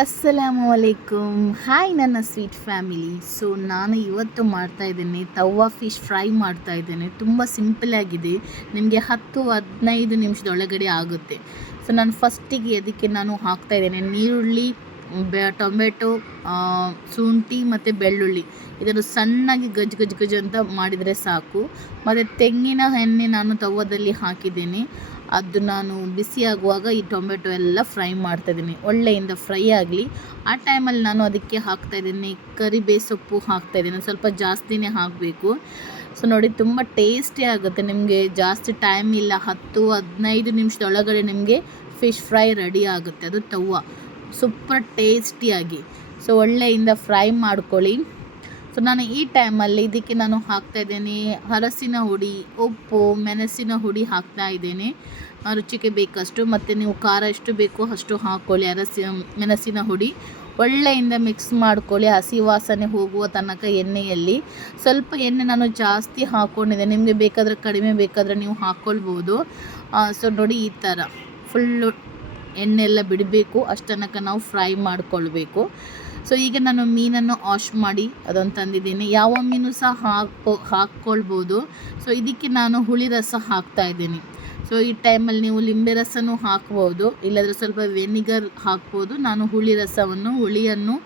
ಅಸ್ಸಲಾಮು ಅಲೈಕುಮ್. Hi ನನ್ನ sweet family. So ನಾನು ಇವತ್ತು ಮಾಡ್ತಾಯಿದ್ದೇನೆ ತವಾ ಫಿಶ್ ಫ್ರೈ ಮಾಡ್ತಾಯಿದ್ದೇನೆ. ತುಂಬ ಸಿಂಪಲ್ಲಾಗಿದೆ, ನಿಮಗೆ 10-15 ನಿಮಿಷದೊಳಗಡೆ ಆಗುತ್ತೆ. ಸೊ ನಾನು ಫಸ್ಟಿಗೆ ಅದಕ್ಕೆ ನಾನು ಹಾಕ್ತಾಯಿದ್ದೇನೆ ನೀರುಳ್ಳಿ, ಟೊಮೆಟೊ, ಶುಂಠಿ ಮತ್ತು ಬೆಳ್ಳುಳ್ಳಿ. ಇದನ್ನು ಸಣ್ಣಗೆ ಗಜ್ ಅಂತ ಮಾಡಿದರೆ ಸಾಕು. ಮತ್ತು ತೆಂಗಿನ ಎಣ್ಣೆ ನಾನು ತವದಲ್ಲಿ ಹಾಕಿದ್ದೇನೆ. ಅದು ನಾನು ಬಿಸಿಯಾಗುವಾಗ ಈ ಟೊಮೆಟೊ ಎಲ್ಲ ಫ್ರೈ ಮಾಡ್ತಾಯಿದ್ದೀನಿ, ಒಳ್ಳೆಯಿಂದ ಫ್ರೈ ಆಗಲಿ. ಆ ಟೈಮಲ್ಲಿ ನಾನು ಅದಕ್ಕೆ ಹಾಕ್ತಾಯಿದ್ದೀನಿ ಕರಿಬೇವು ಸೊಪ್ಪು ಹಾಕ್ತಾಯಿದ್ದೀನಿ, ಸ್ವಲ್ಪ ಜಾಸ್ತಿನೇ ಹಾಕಬೇಕು. ಸೊ ನೋಡಿ, ತುಂಬ ಟೇಸ್ಟಿ ಆಗುತ್ತೆ. ನಿಮಗೆ ಜಾಸ್ತಿ ಟೈಮ್ ಇಲ್ಲ, 10-15 ನಿಮಿಷದೊಳಗಡೆ ನಿಮಗೆ ಫಿಶ್ ಫ್ರೈ ರೆಡಿ ಆಗುತ್ತೆ. ಅದು ತವಾ ಸೂಪರ್ ಟೇಸ್ಟಿಯಾಗಿ. ಸೊ ಒಳ್ಳೆಯಿಂದ ಫ್ರೈ ಮಾಡ್ಕೊಳ್ಳಿ. ಸೊ ನಾನು ಈ ಟೈಮಲ್ಲಿ ಇದಕ್ಕೆ ನಾನು ಹಾಕ್ತಾಯಿದ್ದೇನೆ ಅರಸಿನ ಹುಡಿ, ಉಪ್ಪು, ಮೆಣಸಿನ ಹುಡಿ ಹಾಕ್ತಾಯಿದ್ದೇನೆ ರುಚಿಗೆ ಬೇಕಷ್ಟು. ಮತ್ತು ನೀವು ಖಾರ ಎಷ್ಟು ಬೇಕೋ ಅಷ್ಟು ಹಾಕ್ಕೊಳ್ಳಿ. ಮೆಣಸಿನ ಹುಡಿ ಒಳ್ಳೆಯಿಂದ ಮಿಕ್ಸ್ ಮಾಡ್ಕೊಳ್ಳಿ, ಹಸಿ ವಾಸನೆ ಹೋಗುವ ತನಕ ಎಣ್ಣೆಯಲ್ಲಿ. ಸ್ವಲ್ಪ ಎಣ್ಣೆ ನಾನು ಜಾಸ್ತಿ ಹಾಕ್ಕೊಂಡಿದ್ದೆ, ನಿಮಗೆ ಬೇಕಾದರೆ ಕಡಿಮೆ ಬೇಕಾದರೆ ನೀವು ಹಾಕ್ಕೊಳ್ಬೋದು. ಸೊ ನೋಡಿ, ಈ ಥರ ಫುಲ್ಲು ಎಣ್ಣೆ ಎಲ್ಲ ಬಿಡಬೇಕು, ಅಷ್ಟು ತನಕ ನಾವು ಫ್ರೈ ಮಾಡಿಕೊಳ್ಬೇಕು. ಸೊ ಈಗ ನಾನು ಮೀನನ್ನು ವಾಶ್ ಮಾಡಿ ಅದನ್ನು ತಂದಿದ್ದೀನಿ. ಯಾವ ಮೀನು ಸಹ ಹಾಕ್ಕೊಳ್ಬೋದು. ಸೊ ಇದಕ್ಕೆ ನಾನು ಹುಳಿ ರಸ ಹಾಕ್ತಾಯಿದ್ದೀನಿ. ಸೊ ಈ ಟೈಮಲ್ಲಿ ನೀವು ಲಿಂಬೆ ರಸನೂ ಹಾಕ್ಬೋದು, ಇಲ್ಲಾಂದರೆ ಸ್ವಲ್ಪ ವೆನಿಗರ್ ಹಾಕ್ಬೋದು. ನಾನು ಹುಳಿಯನ್ನು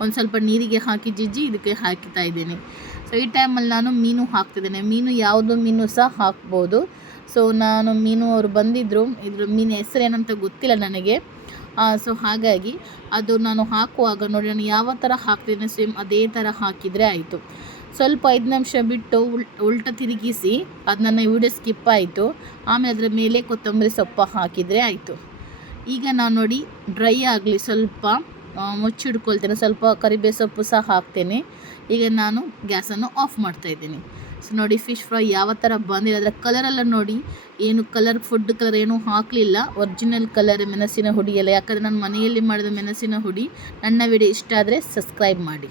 ಒಂದು ಸ್ವಲ್ಪ ನೀರಿಗೆ ಹಾಕಿ ಜಜ್ಜಿ ಇದಕ್ಕೆ ಹಾಕ್ತಾ ಇದ್ದೀನಿ. ಸೊ ಈ ಟೈಮಲ್ಲಿ ನಾನು ಮೀನು ಹಾಕ್ತಿದ್ದೇನೆ. ಮೀನು ಯಾವುದು ಮೀನು ಸಹ ಹಾಕ್ಬೋದು. ಸೊ ನಾನು ಮೀನು ಅವರು ಬಂದಿದ್ದರು, ಇದ್ರ ಮೀನು ಹೆಸರೇನಂತ ಗೊತ್ತಿಲ್ಲ ನನಗೆ. ಸೊ ಹಾಗಾಗಿ ಅದು ನಾನು ಹಾಕುವಾಗ ನೋಡಿ, ನಾನು ಯಾವ ಥರ ಹಾಕ್ತೀನಿ ಸೇಮ್ ಅದೇ ಥರ ಹಾಕಿದರೆ ಆಯಿತು. ಸ್ವಲ್ಪ 5 ನಿಮಿಷ ಬಿಟ್ಟು ಉಲ್ಟ ತಿರುಗಿಸಿ, ಅದು ನನ್ನ ವಿಡಿಯೋ ಸ್ಕಿಪ್ ಆಯಿತು. ಆಮೇಲೆ ಅದರ ಮೇಲೆ ಕೊತ್ತಂಬರಿ ಸೊಪ್ಪು ಹಾಕಿದರೆ ಆಯಿತು. ಈಗ ನಾನು ನೋಡಿ ಡ್ರೈ ಆಗಲಿ, ಸ್ವಲ್ಪ ಮುಚ್ಚಿಡ್ಕೊಳ್ತೇನೆ, ಸ್ವಲ್ಪ ಕರಿಬೇವು ಸೊಪ್ಪು ಸಹ ಹಾಕ್ತೇನೆ. ಈಗ ನಾನು ಗ್ಯಾಸನ್ನು ಆಫ್ ಮಾಡ್ತಾಯಿದ್ದೀನಿ. ಸೊ ನೋಡಿ, ಫಿಶ್ ಫ್ರೈ ಯಾವ ಥರ ಬಂದಿದೆ, ಅದರ ಕಲರೆಲ್ಲ ನೋಡಿ, ಏನು ಫುಡ್ ಕಲರ್ ಏನೂ ಹಾಕಲಿಲ್ಲ, ಒರಿಜಿನಲ್ ಕಲರ್ ಮೆಣಸಿನ ಹುಡಿ ಎಲ್ಲ. ಯಾಕಂದರೆ ನಾನು ಮನೆಯಲ್ಲಿ ಮಾಡಿದ ಮೆಣಸಿನ ಹುಡಿ. ನನ್ನ ವಿಡಿಯೋ ಇಷ್ಟ ಆದರೆ ಸಬ್ಸ್ಕ್ರೈಬ್ ಮಾಡಿ.